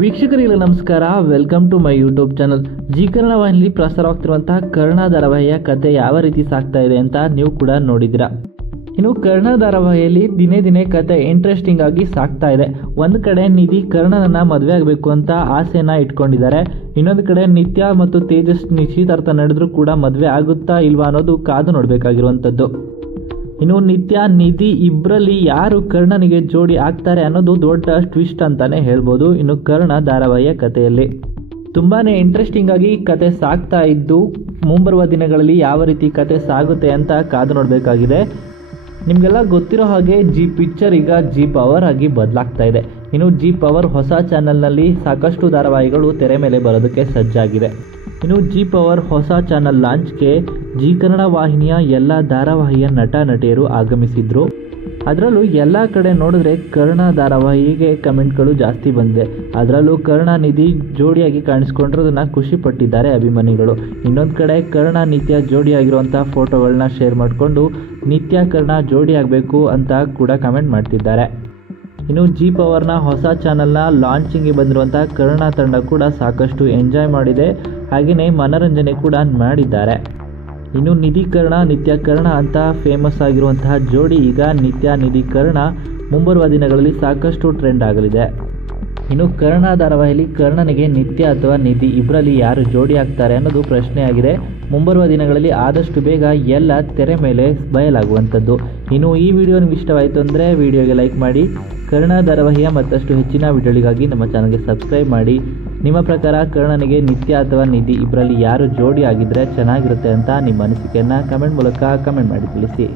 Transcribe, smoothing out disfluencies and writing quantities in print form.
ವೀಕ್ಷಕರಿಗೆ ನಮಸ್ಕಾರ, welcome to my YouTube channel. Zee Kannada ವಾಹಿನಿಯಲ್ಲಿ ಪ್ರಸಾರವಾಗ್ತಿರುವಂತಹ ಕರ್ಣ ಧಾರಾವಾಹಿಯ ಕತೆ ಯಾವ ರೀತಿ ಸಾಗ್ತಾ ಇದೆ ಅಂತ ನೀವು ಕೂಡ ನೋಡಿದ್ದೀರಾ. ಇನ್ನು ಕರ್ಣ ಧಾರಾವಾಹಿಯಲ್ಲಿ ದಿನೇ ದಿನೇ ಕತೆ ಇಂಟ್ರೆಸ್ಟಿಂಗ್ ಆಗಿ ಸಾಗ್ತಾ ಇದೆ. ಒಂದು ಕಡೆ ನಿಧಿ ಕರ್ಣನನ್ನ ಮದುವೆ ಆಗಬೇಕು ಅಂತ ಆಸೆನ ಇಟ್ಕೊಂಡಿದ್ದಾರೆ. ಇನ್ನೊಂದು ಕಡೆ ನಿತ್ಯ ಮತ್ತು ತೇಜಸ್ ನಿಶ್ಚಿತಾರ್ಥ ನಡೆದ್ರೂ ಕೂಡ ಮದುವೆ ಆಗುತ್ತಾ ಇಲ್ವಾ ಅನ್ನೋದು ಕಾದು ನೋಡಬೇಕಾಗಿರುವಂಥದ್ದು. ಇನ್ನು ನಿತ್ಯ ನಿಧಿ ಇಬ್ಬರಲ್ಲಿ ಯಾರು ಕರ್ಣನಿಗೆ ಜೋಡಿ ಆಗ್ತಾರೆ ಅನ್ನೋದು ದೊಡ್ಡ ಟ್ವಿಸ್ಟ್ ಅಂತಾನೆ ಹೇಳ್ಬೋದು. ಇನ್ನು ಕರ್ಣ ಧಾರಾವಾಹಿಯ ಕಥೆಯಲ್ಲಿ ತುಂಬಾನೇ ಇಂಟ್ರೆಸ್ಟಿಂಗ್ ಆಗಿ ಕತೆ ಸಾಗ್ತಾ ಇದ್ದು, ಮುಂಬರುವ ದಿನಗಳಲ್ಲಿ ಯಾವ ರೀತಿ ಕತೆ ಸಾಗುತ್ತೆ ಅಂತ ಕಾದು ನೋಡಬೇಕಾಗಿದೆ. ನಿಮಗೆಲ್ಲ ಗೊತ್ತಿರೋ ಹಾಗೆ ಜಿ ಪಿಕ್ಚರ್ ಈಗ ಜಿ ಪವರ್ ಆಗಿ ಬದಲಾಗ್ತಾ ಇದೆ. ಇನ್ನು ಜಿ ಪವರ್ ಹೊಸ ಚಾನಲ್ನಲ್ಲಿ ಸಾಕಷ್ಟು ಧಾರಾವಾಹಿಗಳು ತೆರೆ ಮೇಲೆ ಬರೋದಕ್ಕೆ ಸಜ್ಜಾಗಿದೆ. ಇನ್ನು ಜಿ ಪವರ್ ಹೊಸ ಚಾನಲ್ ಲಾಂಚ್ಗೆ ಜಿ ಕನ್ನಡ ವಾಹಿನಿಯ ಎಲ್ಲ ಧಾರಾವಾಹಿಯ ನಟ ನಟಿಯರು ಆಗಮಿಸಿದ್ರು. ಅದರಲ್ಲೂ ಎಲ್ಲ ಕಡೆ ನೋಡಿದ್ರೆ ಕರ್ಣ ಧಾರಾವಾಹಿಗೆ ಕಮೆಂಟ್ಗಳು ಜಾಸ್ತಿ ಬಂದಿದೆ. ಅದರಲ್ಲೂ ಕರ್ಣ ನಿಧಿ ಜೋಡಿಯಾಗಿ ಕಾಣಿಸ್ಕೊಂಡಿರೋದನ್ನ ಖುಷಿ ಪಟ್ಟಿದ್ದಾರೆ ಅಭಿಮಾನಿಗಳು. ಇನ್ನೊಂದು ಕಡೆ ಕರ್ಣ ನಿತ್ಯ ಜೋಡಿಯಾಗಿರುವಂಥ ಫೋಟೋಗಳನ್ನ ಶೇರ್ ಮಾಡಿಕೊಂಡು ನಿತ್ಯ ಕರ್ಣ ಜೋಡಿ ಆಗಬೇಕು ಅಂತ ಕೂಡ ಕಮೆಂಟ್ ಮಾಡ್ತಿದ್ದಾರೆ. ಇನ್ನು ಜಿ ಪವರ್ನ ಹೊಸ ಚಾನಲ್ನ ಲಾಂಚಿಂಗ್ಗೆ ಬಂದಿರುವಂಥ ಕರ್ಣ ತಂಡ ಕೂಡ ಸಾಕಷ್ಟು ಎಂಜಾಯ್ ಮಾಡಿದೆ, ಹಾಗೆಯೇ ಮನರಂಜನೆ ಕೂಡ ಮಾಡಿದ್ದಾರೆ. ಇನ್ನು ನಿಧಿ ಕರ್ಣ ನಿತ್ಯ ಕರ್ಣ ಅಂತ ಫೇಮಸ್ ಆಗಿರುವಂತಹ ಜೋಡಿ ಈಗ ನಿತ್ಯ ನಿಧಿ ಕರ್ಣ ಮುಂಬರುವ ದಿನಗಳಲ್ಲಿ ಸಾಕಷ್ಟು ಟ್ರೆಂಡ್ ಆಗಲಿದೆ. ಇನ್ನು ಕರ್ಣ ಧಾರಾವಾಹಿಯಲ್ಲಿ ಕರ್ಣನಿಗೆ ನಿತ್ಯ ಅಥವಾ ನಿಧಿ ಇಬ್ಬರಲ್ಲಿ ಯಾರು ಜೋಡಿ ಆಗ್ತಾರೆ ಅನ್ನೋದು ಪ್ರಶ್ನೆಯಾಗಿದೆ. ಮುಂಬರುವ ದಿನಗಳಲ್ಲಿ ಆದಷ್ಟು ಬೇಗ ಎಲ್ಲ ತೆರೆ ಮೇಲೆ ಬಯಲಾಗುವಂಥದ್ದು. ಇನ್ನು ಈ ವಿಡಿಯೋ ನಿಮ್ಗೆ ಇಷ್ಟವಾಯಿತು ಅಂದರೆ ವಿಡಿಯೋಗೆ ಲೈಕ್ ಮಾಡಿ. ಕರ್ಣ ಧಾರಾವಾಹಿಯ ಮತ್ತಷ್ಟು ಹೆಚ್ಚಿನ ವಿಡಿಯೋಗಳಿಗಾಗಿ ನಮ್ಮ ಚಾನಲ್ಗೆ ಸಬ್ಸ್ಕ್ರೈಬ್ ಮಾಡಿ. ನಿಮ್ಮ ಪ್ರಕಾರ ಕರ್ಣನಿಗೆ ನಿತ್ಯ ಅಥವಾ ನಿಧಿ ಇಬ್ಬರಲ್ಲಿ ಯಾರು ಜೋಡಿ ಆಗಿದ್ರೆ ಚೆನ್ನಾಗಿರುತ್ತೆ ಅಂತ ನಿಮ್ಮ ಅನಿಸಿಕೆಯನ್ನು ಕಮೆಂಟ್ ಮೂಲಕ ಕಮೆಂಟ್ ಮಾಡಿ ತಿಳಿಸಿ.